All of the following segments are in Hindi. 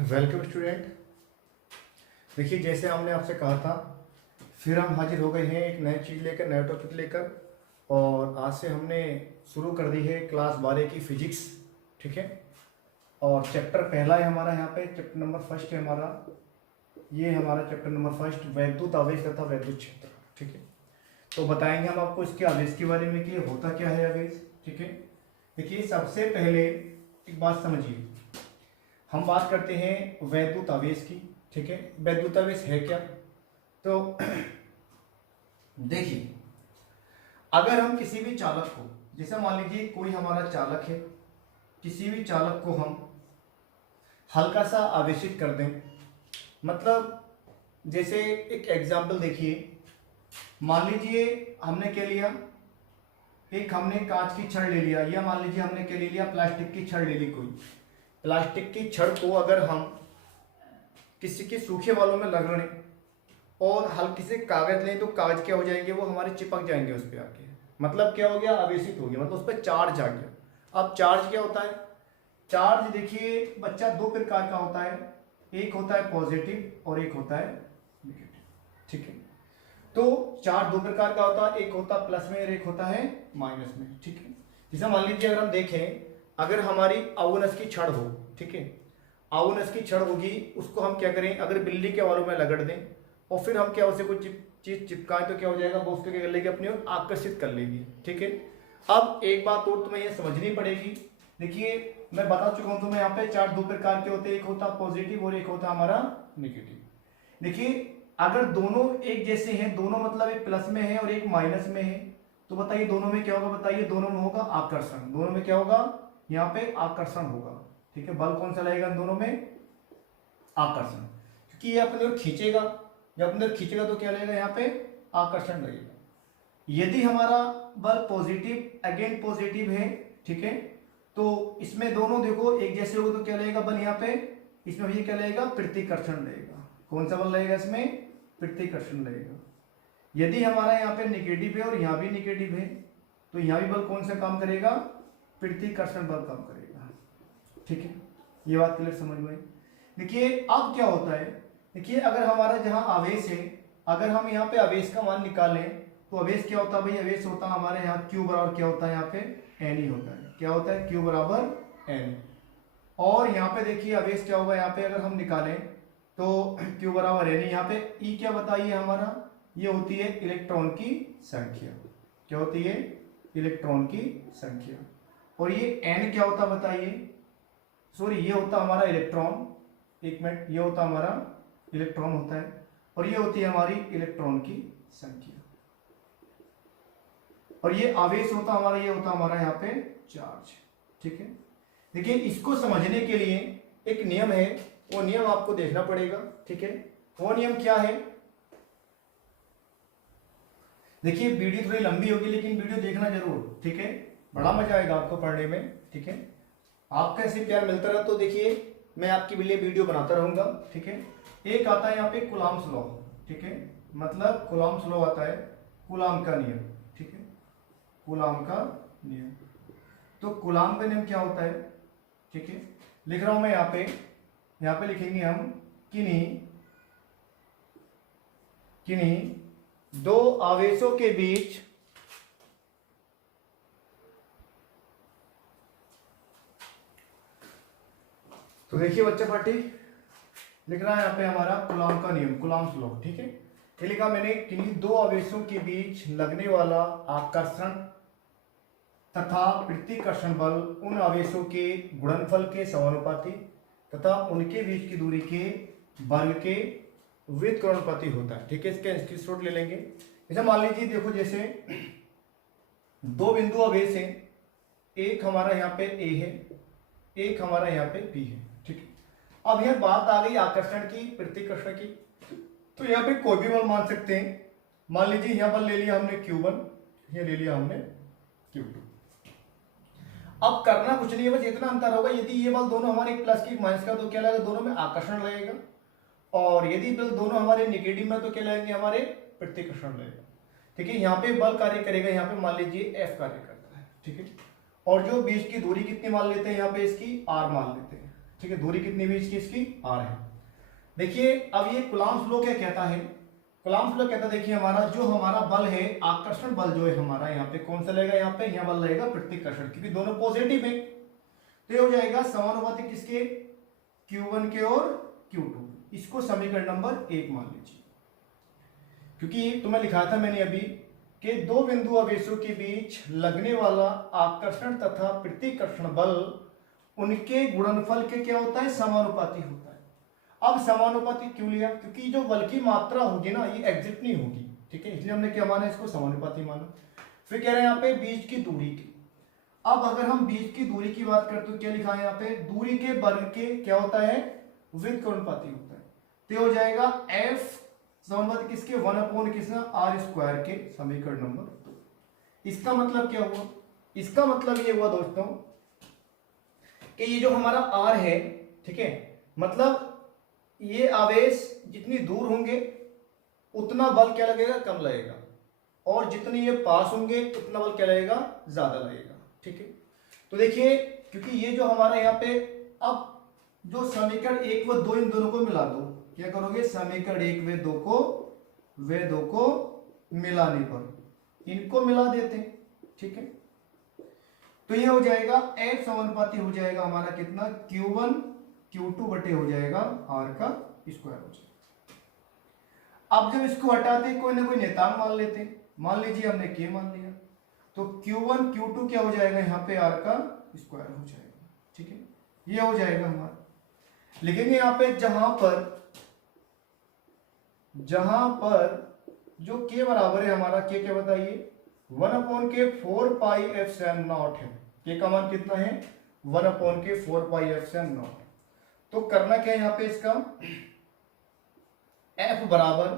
Welcome student. देखिए, जैसे हमने आपसे कहा था, फिर हम हाजिर हो गए हैं एक नई चीज़ लेकर, नया टॉपिक लेकर। और आज से हमने शुरू कर दी है क्लास 12 की फिजिक्स। ठीक है। और चैप्टर पहला है हमारा, यहाँ पे चैप्टर नंबर फर्स्ट है हमारा। ये हमारा चैप्टर नंबर फर्स्ट, वैद्युत आवेश तथा वैद्युत क्षेत्र। ठीक है। तो बताएंगे हम आपको इसके आवेश के बारे में कि ये होता क्या है आवेश। ठीक है। देखिए, सबसे पहले एक बात समझिए, हम बात करते हैं वैद्युत आवेश की। ठीक है। वैद्युत आवेश है क्या? तो देखिए, अगर हम किसी भी चालक को, जैसे मान लीजिए कोई हमारा चालक है, किसी भी चालक को हम हल्का सा आवेशित कर दें, मतलब जैसे एक एग्जाम्पल देखिए, मान लीजिए हमने क्या लिया, एक हमने कांच की छड़ ले लिया, या मान लीजिए हमने क्या ले लिया, प्लास्टिक की छड़ ले ली। कोई प्लास्टिक की छड़ को अगर हम किसी के सूखे बालों में रगड़ें और हल्के से कागज लें, तो कागज क्या हो जाएंगे, वो हमारे चिपक जाएंगे उस पर आके। मतलब क्या हो गया, आवेशित हो गया, मतलब उस पर चार्ज आ गया। अब चार्ज क्या होता है? चार्ज देखिए बच्चा, दो प्रकार का होता है, एक होता है पॉजिटिव और एक होता है नेगेटिव। ठीक है। तो चार्ज दो प्रकार का होता है, एक होता है प्लस में और एक होता है माइनस में। ठीक है। जैसे मान लीजिए अगर हम देखें, अगर हमारी अवनस की छड़ हो, ठीक है, अवनस की छड़ होगी, उसको हम क्या करें, अगर बिल्ली के बालों में रगड़ दें और फिर हम क्या उसे कोई चीज चिपकाएं, तो क्या हो जाएगा, वो उसको क्या कर लेगी, अपनी ओर आकर्षित कर लेगी। ठीक है। अब एक बात और तुम्हें यह समझनी पड़ेगी। देखिए, मैं बता चुका हूं तुम्हें, यहाँ पे चार्ज दो प्रकार के होते हैं, एक होता पॉजिटिव और एक होता हमारा नेगेटिव। देखिए, अगर दोनों एक जैसे हैं, दोनों मतलब एक प्लस में है और एक माइनस में है, तो बताइए दोनों में क्या होगा, बताइए दोनों में होगा आकर्षण। दोनों में क्या होगा, यहाँ पे आकर्षण होगा। ठीक है। बल कौन सा लगेगा दोनों में? आकर्षण। क्योंकि ये अपने ओर खींचेगा, जब अपने ओर खींचेगा तो क्या लगेगा, यहाँ पे आकर्षण लगेगा। यदि हमारा बल पॉजिटिव, अगेन पॉजिटिव है, ठीक है, तो इसमें दोनों देखो एक जैसे होगा, तो क्या लगेगा बल यहाँ पे, इसमें भी क्या लगेगा, प्रतिकर्षण लगेगा। कौन सा बल लगेगा इसमें? प्रतिकर्षण लगेगा। यदि हमारा यहाँ पे निगेटिव है और यहाँ भी निगेटिव है, तो यहाँ भी बल कौन सा काम करेगा? प्रतिकर्षण बल काम करेगा। ठीक है। ये बात क्लियर समझ में? देखिए, अब क्या होता है, देखिए अगर हमारा जहां आवेश है, अगर हम यहाँ पे आवेश का मान निकालें, तो आवेश क्या होता है भाई, आवेश होता है हमारे यहाँ Q बराबर क्या होता है, यहाँ पे एन ही होता है। क्या होता है? Q बराबर एन। और यहाँ पे देखिए आवेश क्या होगा, यहाँ पे अगर हम निकालें तो Q बराबर एन। यहाँ पे E क्या बताइए हमारा, ये होती है इलेक्ट्रॉन की संख्या। क्या होती है? इलेक्ट्रॉन की संख्या। और ये N क्या होता बताइए, सॉरी ये होता हमारा इलेक्ट्रॉन, एक मिनट, ये होता हमारा इलेक्ट्रॉन होता है, और ये होती है हमारी इलेक्ट्रॉन की संख्या। और ये आवेश होता हमारा, ये होता हमारा यहाँ पे चार्ज। ठीक है। देखिए, इसको समझने के लिए एक नियम है, वो नियम आपको देखना पड़ेगा। ठीक है। वो नियम क्या है? देखिए, वीडियो थोड़ी लंबी होगी, लेकिन वीडियो देखना जरूर। ठीक है। बड़ा मजा आएगा आपको पढ़ने में। ठीक है। आपका ऐसे प्यार मिलता रहा तो देखिए मैं आपके लिए वीडियो बनाता रहूंगा। ठीक है। एक आता है यहाँ पे कूलम्ब्स लॉ। ठीक है। मतलब कूलम्ब्स लॉ आता है, कूलम्ब का नियम। ठीक है। कूलम्ब का नियम। तो कूलम्ब का नियम क्या होता है? ठीक है, लिख रहा हूं मैं यहाँ पे लिखेंगे हम, किन्हीं दो आवेशों के बीच तो देखिए बच्चा पार्टी लिख रहा है यहाँ पे हमारा कूलम्ब का नियम, कूलम्ब्स लॉ। ठीक है। ये लिखा मैंने, किन्हीं दो आवेशों के बीच लगने वाला आकर्षण तथा प्रतिकर्षण बल उन आवेशों के गुणनफल के समानुपाती तथा उनके बीच की दूरी के वर्ग के व्युत्क्रमानुपाती होता है। ठीक है। इसका स्क्रीनशॉट ले लेंगे। जैसे मान लीजिए, देखो जैसे दो बिंदु आवेश है, एक हमारा यहाँ पे A है, एक हमारा यहाँ पे B है। ठीक है। अब यह बात आ गई आकर्षण की, प्रतिकर्षण की, तो यहाँ पे कोई भी बल मान सकते हैं। मान लीजिए यहाँ बल ले लिया हमने Q1, ये ले लिया हमने Q2। अब करना कुछ नहीं है, बस इतना अंतर होगा, यदि ये बल दोनों हमारे प्लस की माइनस का, तो क्या लगेगा, दोनों में आकर्षण लगेगा। और यदि बल दोनों हमारे नेगेटिव में, तो क्या लगेंगे, हमारे प्रतिकर्षण लगेगा। ठीक है। यहाँ पे बल कार्य करेगा, यहाँ पे मान लीजिए F कार्य करता है। ठीक है। और जो बीच की दूरी कितनी मान लेते हैं, यहाँ पे इसकी R मान लेते हैं। ठीक है, दूरी कितनी भी इसकी r है। देखिए अब ये कूलम्ब्स लॉ क्या कहता है, कूलम्ब्स लॉ कहता है देखिए हमारा जो हमारा बल है, आकर्षण बल जो है हमारा यहाँ पे कौन सा लगेगा, यहाँ बल लगेगा प्रतिकर्षण, क्योंकि दोनों पॉजिटिव है। तो ये हो जाएगा समानुपाती किसके, Q1 के और Q2। इसको समीकरण नंबर 1 मान लीजिए, क्योंकि तुम्हें लिखा था मैंने अभी कि दो बिंदु आवेशों के बीच लगने वाला आकर्षण तथा प्रतिकर्षण बल उनके गुणनफल के क्या होता है, समानुपाती होता है। अब समानुपाती क्यों लिया, क्योंकि जो बल की मात्रा होगी ना ये एग्जिट नहीं होगी, ठीक है, इसलिए हमने क्या माना, इसको समानुपाती माना। फिर कह रहे हैं यहाँ पे बीच की दूरी की। अब अगर हम बीच की दूरी की बात करते तो क्या लिखा है यहाँ पे, दूरी के वर्ग के क्या होता है, वृत्त के अनुपाती होता है। तो हो जाएगा f समानुपाती किसके, 1 किसना r स्क्वायर के, समीकरण नंबर 2। इसका मतलब क्या हुआ, इसका मतलब ये हुआ दोस्तों कि ये जो हमारा r है, ठीक है, मतलब ये आवेश जितनी दूर होंगे उतना बल क्या लगेगा, कम लगेगा, और जितनी ये पास होंगे उतना बल क्या लगेगा, ज्यादा लगेगा, ठीक है। तो देखिए क्योंकि ये जो हमारा यहाँ पे, अब जो समीकरण 1 व 2 इन दोनों को मिला दो, क्या करोगे, समीकरण 1 व 2 को, वे दो को मिलाने पर इनको मिला देते हैं, ठीक है। तो ये हो जाएगा f समानुपाती हो जाएगा हमारा कितना, Q1 Q2 बटे हो जाएगा r का स्क्वायर हो जाएगा। अब जब इसको हटाते कोई ना कोई नेतांक मान लेते, मान लीजिए हमने k मान लिया, तो Q1 Q2 क्या हो जाएगा, यहाँ पे r का स्क्वायर हो जाएगा, ठीक है, ये हो जाएगा हमारा। लिखेंगे यहाँ पे जहां पर जो k बराबर है हमारा, k क्या बताइए, 1/4 पाई एप्सिलॉन नॉट है, k का मान कितना है, 1/4 पाई एप्सिलॉन नॉट। तो करना क्या है यहाँ पे, इसका f बराबर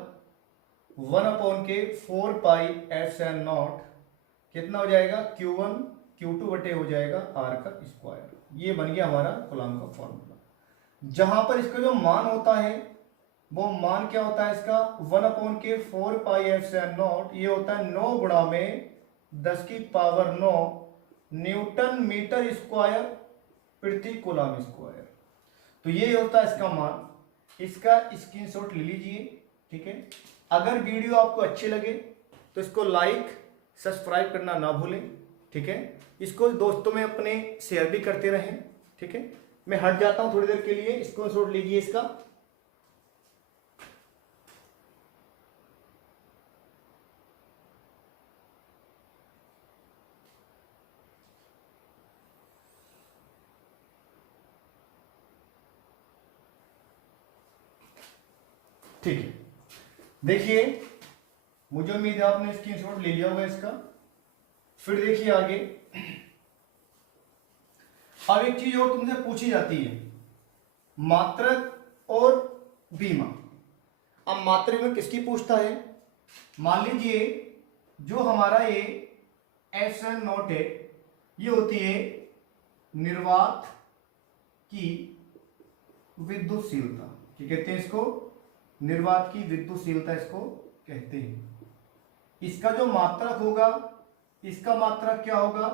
1/4 पाई एप्सिलॉन नॉट कितना हो जाएगा, Q1 Q2 बटे हो जाएगा r का स्क्वायर। ये बन गया हमारा कूलम्ब का फॉर्मूला। जहां पर इसका जो मान होता है वो मान क्या होता है इसका, 1/4 पाई एप्सिलॉन नॉट, ये होता है 9 गुणा में 10⁹ न्यूटन मीटर स्क्वायर प्रति कूलम्ब स्क्वायर। तो ये होता है इसका मान। इसका स्क्रीनशॉट ले लीजिए, ठीक है। अगर वीडियो आपको अच्छे लगे तो इसको लाइक सब्सक्राइब करना ना भूलें, ठीक है। इसको दोस्तों में अपने शेयर भी करते रहें, ठीक है। मैं हट जाता हूं थोड़ी देर के लिए, स्क्रीनशॉट लीजिए इसका। ठीक है, देखिए मुझे उम्मीद है आपने स्क्रीनशॉट ले लिया होगा इसका। फिर देखिए आगे, अब एक चीज और तुमसे पूछी जाती है, मात्रक और बीमा। अब मात्रक में किसकी पूछता है, मान लीजिए जो हमारा ये एप्सिलॉन नॉट है, ये होती है निर्वात की विद्युतशीलता, क्या कहते हैं इसको, निर्वात की विद्युतशीलता इसको कहते हैं। इसका जो मात्रक होगा, इसका मात्रक क्या होगा,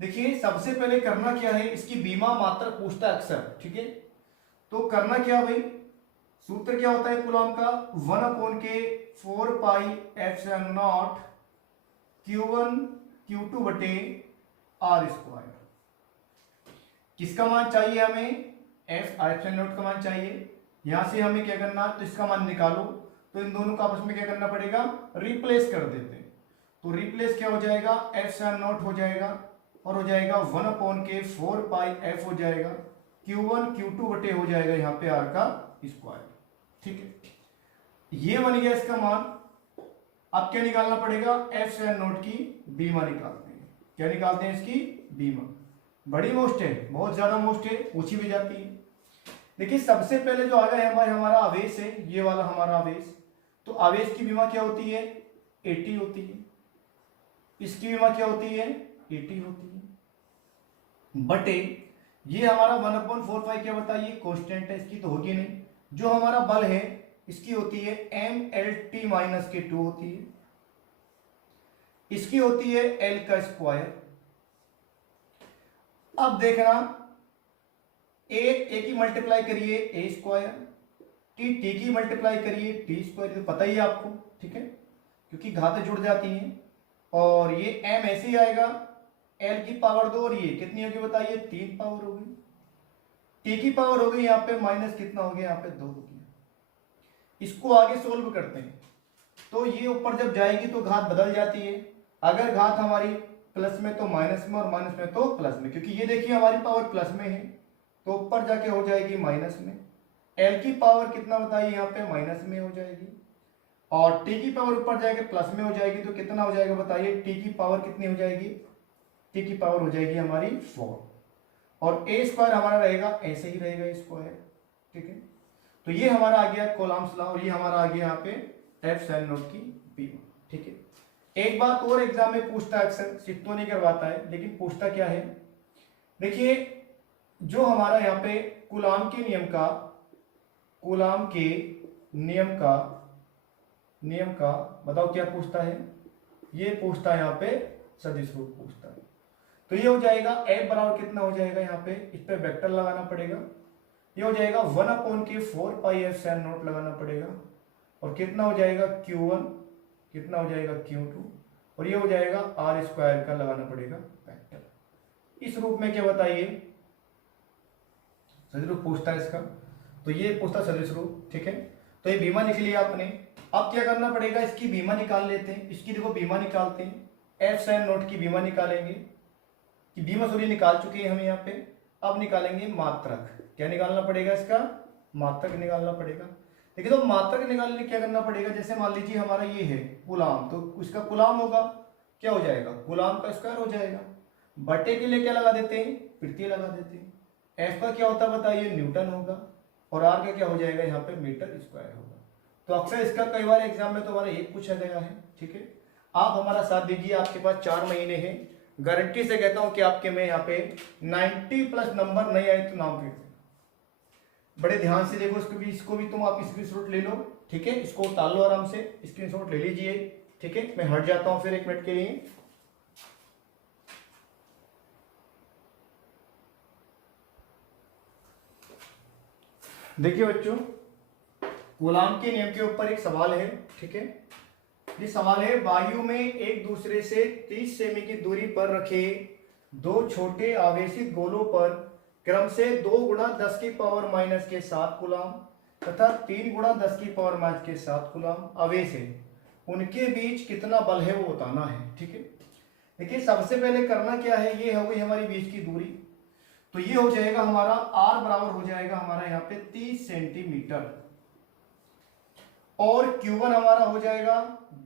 देखिए सबसे पहले करना क्या है, इसकी बीमा मात्रक पूछता है अक्सर, ठीक है। तो करना क्या भाई, सूत्र क्या होता है कूलम्ब का, 1/4 pi epsilon not Q1 Q2 बटे r स्क्वायर। किसका मान चाहिए हमें, एप्सिलॉन नॉट का मान चाहिए। यहां से हमें क्या करना, तो इसका मान निकालो, तो इन दोनों को आपस में क्या करना पड़ेगा, रिप्लेस कर देते हैं। तो रिप्लेस क्या हो जाएगा, एप्सिलॉन नॉट हो जाएगा, और हो जाएगा 1/4 पाई f हो जाएगा, Q1 Q2 बटे हो जाएगा यहाँ पे r का स्क्वायर, ठीक है। ये बन गया इसका मान। अब क्या निकालना पड़ेगा, एप्सिलॉन नॉट की बीमा निकालते हैं। क्या निकालते हैं, इसकी बीमा। बड़ी मोस्ट है, बहुत ज्यादा मोस्ट है, पूछी भी जाती है। देखिए सबसे पहले जो आ गया हमारा आवेश है, ये वाला हमारा आवेश। तो आवेश की बीमा क्या होती है, 80 होती है। इसकी बीमा क्या होती है, 80 होती है, बटे ये हमारा 1/4 पाई क्या बताइए, कांस्टेंट है, इसकी तो होगी नहीं। जो हमारा बल है इसकी होती है mLT-2 होती है, इसकी होती है L का स्क्वायर। अब देखना ए की मल्टीप्लाई करिए ए स्क्वायर, टी की मल्टीप्लाई करिए टी स्क्वायर, तो पता ही है आपको, ठीक है, क्योंकि घातें जुड़ जाती हैं। और ये एम ऐसे ही आएगा, एल की पावर 2, और ये कितनी होगी बताइए, 3 पावर हो गई। टी की पावर हो गई यहाँ पे माइनस कितना हो गया, यहाँ पे 2 हो गया। इसको आगे सोल्व करते हैं, तो ये ऊपर जब जाएगी तो घात बदल जाती है। अगर घात हमारी प्लस में तो माइनस में, और माइनस में तो प्लस में, क्योंकि ये देखिए हमारी पावर प्लस में है तो ऊपर जाके हो जाएगी माइनस में। एल की पावर कितना बताइए, यहाँ पे माइनस में हो जाएगी, और टी की पावर ऊपर जाके प्लस में हो जाएगी, तो कितना हो जाएगा बताइए, टी की पावर कितनी हो जाएगी, टी की पावर हो जाएगी हमारी 4, और ए स्क्वायर हमारा रहेगा ऐसे ही रहेगा स्क्वायर, ठीक है। तो ये हमारा आ गया कोलम्स लॉ, और ये हमारा आ गया यहाँ पे एफ साइन नॉट की P1, ठीक है। एक बात और एग्जाम में पूछता है, अक्सर सिद्ध तो नहीं करवाता है लेकिन पूछता क्या है, देखिए जो हमारा यहाँ पे कूलाम के नियम का बताओ क्या पूछता है, ये पूछता है यहाँ पे सदिश रूप पूछता है। तो ये हो जाएगा F बराबर कितना हो जाएगा, यहाँ पे इस पे वेक्टर लगाना पड़ेगा, ये हो जाएगा 1/4 पाई एफ साइन नॉट लगाना पड़ेगा, और कितना हो जाएगा Q1, कितना हो जाएगा Q2, और ये हो जाएगा R स्क्वायर का लगाना पड़ेगा वेक्टर। इस रूप में क्या बताइए, सदिश रूप पूछता है इसका, तो ये पूछता सदिश रूप, ठीक है। तो ये बीमा लिख लिया आपने। अब क्या करना पड़ेगा, इसकी बीमा निकाल लेते हैं, इसकी देखो बीमा निकालते हैं, एफ साइन नॉट की बीमा निकालेंगे, कि बीमा सॉरी निकाल चुके हैं हम यहाँ पे। अब निकालेंगे मात्रक, क्या निकालना पड़ेगा, इसका मात्रक निकालना पड़ेगा। देखिए तो मात्रक निकालने के लिए क्या करना पड़ेगा, जैसे मान लीजिए हमारा ये है कूलाम, तो उसका कूलाम होगा, क्या हो जाएगा, कूलाम का स्क्वायर हो जाएगा, बटे के लिए क्या लगा देते हैं, तृतीय लगा देते हैं। एफ का क्या होता है बताइए, न्यूटन होगा, और आर का क्या हो जाएगा यहाँ पे मीटर स्क्वायर होगा। तो अक्सर इसका कई बार एग्जाम में तो हमारा एक पूछा गया है, ठीक है। आप हमारा साथ दीजिए, आपके पास 4 महीने हैं, गारंटी से कहता हूं कि आपके में यहाँ पे 90+ नंबर नहीं आए तो नाम फेंक देना। बड़े ध्यान से देखो, इसको भी तुम आप स्क्रीनशॉट ले लो, ठीक है, इसको उतार लो आराम से, स्क्रीनशॉट ले लीजिए, ठीक है। मैं हट जाता हूं फिर 1 मिनट के लिए। देखिए बच्चों, कूलाम के नियम के ऊपर एक सवाल है, ठीक है। ये सवाल है, वायु में एक दूसरे से 30 सेमी की दूरी पर रखे 2 छोटे आवेशित गोलों पर क्रम से 2 × 10⁻⁻7 कूलाम तथा 3 × 10⁻⁻7 कूलाम आवेश है, उनके बीच कितना बल है वो बताना है, ठीक है। देखिए सबसे पहले करना क्या है, ये हो गई हमारी बीच की दूरी, तो ये हो जाएगा हमारा r बराबर हो जाएगा हमारा यहाँ पे 30 सेंटीमीटर, और Q1 हमारा हो जाएगा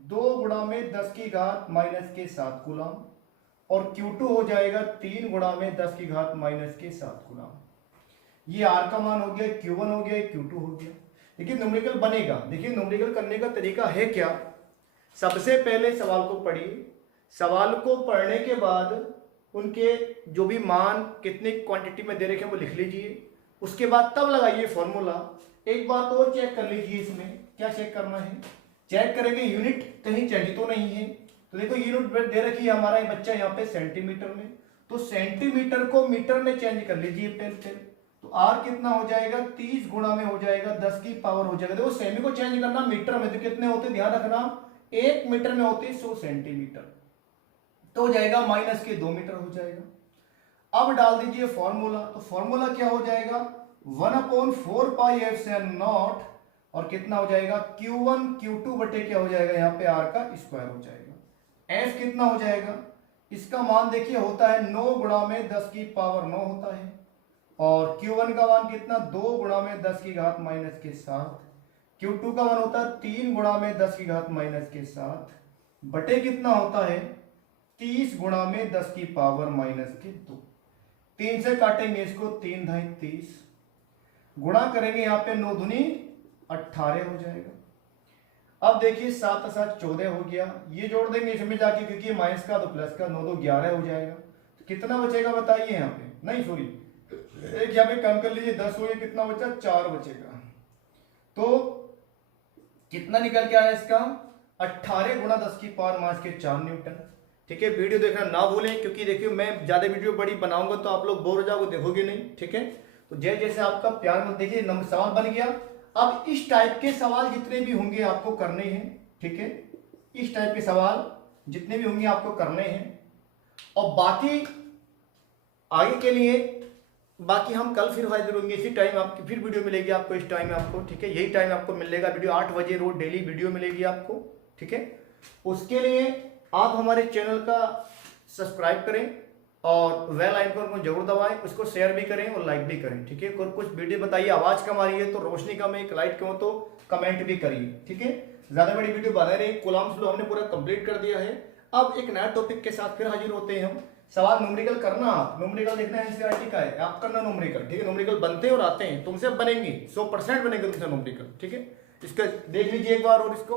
2 × 10⁻⁻7 कूलाम, और Q2 हो जाएगा 3 × 10⁻⁻7 कूलाम। ये R का मान हो गया, Q1 हो गया, Q2 हो गया। देखिए न्यूमेरिकल बनेगा, देखिए न्यूमेरिकल करने का तरीका है क्या, सबसे पहले सवाल को पढ़िए, सवाल को पढ़ने के बाद उनके जो भी मान कितनी क्वांटिटी में दे रखे हैं वो लिख लीजिए, उसके बाद तब लगाइए फॉर्मूला। एक बात और चेक कर लीजिए, इसमें क्या चेक करना है, चेक करेंगे यूनिट कहीं चेंज तो नहीं है। तो देखो यूनिट दे रखी है हमारा ये बच्चा यहाँ पे सेंटीमीटर में, तो सेंटीमीटर को मीटर में चेंज कर लीजिए पहले। तो आर कितना हो जाएगा, 30 गुणा में हो जाएगा 10 की पावर हो जाएगा। देखो सेमी को चेंज करना मीटर में तो कितने होते, ध्यान रखना 1 मीटर में होते 100 सेंटीमीटर, तो हो जाएगा -2 मीटर हो जाएगा। अब डाल दीजिए फॉर्मूला, तो फॉर्मूला क्या हो जाएगा, 1/4 पाई एफ साइन नॉट, और कितना हो जाएगा Q1 Q2 बटे क्या हो जाएगा यहाँ पे R का स्क्वायर हो जाएगा। F कितना हो जाएगा, इसका मान देखिए होता है 9 × 10⁻9 होता है, और Q1 का मान कितना 2 × 10⁻⁻7, Q2 का मान होता है 3 × 10⁻⁻7 बटे कितना होता है 30 × 10⁻⁻2। 3 से काटेंगे इसको, 3 × 30 गुणा करेंगे यहाँ पे 9 दूनी 18 हो जाएगा। अब देखिए 7 × 7 14 हो गया, ये जोड़ देंगे इसमें जाके, क्योंकि माइनस का तो प्लस का, 9 2 11 हो जाएगा। तो कितना बचेगा बताइए यहाँ पे, नहीं सॉरी एक यहाँ पे कम कर लीजिए, 10 हो गया, कितना बचा 4 बचेगा। तो कितना निकल के आया इसका 18 × 10⁻⁴ न्यूटन, ठीक है। वीडियो देखना ना भूलें, क्योंकि देखिए मैं ज्यादा वीडियो बड़ी बनाऊंगा तो आप लोग बोर हो जाओगे, देखोगे नहीं, ठीक है। जैसे जैसे आपका प्यार मत देखिए सवाल बन गया। अब इस टाइप के सवाल जितने भी होंगे आपको करने हैं, ठीक है, इस टाइप के सवाल जितने भी होंगे आपको करने हैं। और बाकी आगे के लिए बाकी हम कल फिर हाजिर होंगे इसी टाइम, आपकी फिर वीडियो मिलेगी आपको इस टाइम में आपको, ठीक है, यही टाइम आपको मिलेगा वीडियो 8 बजे रोज डेली वीडियो मिलेगी आपको, ठीक है। उसके लिए आप हमारे चैनल का सब्सक्राइब करें और बेल आइकन को जरूर दबाएं, उसको शेयर भी करें और लाइक भी करें, ठीक है। और कुछ वीडियो बताइए आवाज़ कम आ रही है तो रोशनी कम है, एक लाइट क्यों, तो कमेंट भी करिए, ठीक है। ज़्यादा बड़ी वीडियो बना रहे, कोलम्स लो हमने पूरा कंप्लीट कर दिया है। अब एक नया टॉपिक के साथ फिर हाजिर होते हैं हम। सवाल न्यूमेरिकल करना, आप न्यूमेरिकल देखना है एनसीईआरटी का है, आप करना न्यूमेरिकल, ठीक है। न्यूमेरिकल बनते हैं और आते हैं, तुमसे बनेंगे 100% बनेंगे तुमसे न्यूमेरिकल, ठीक है। इसका देख लीजिए एक बार और इसको।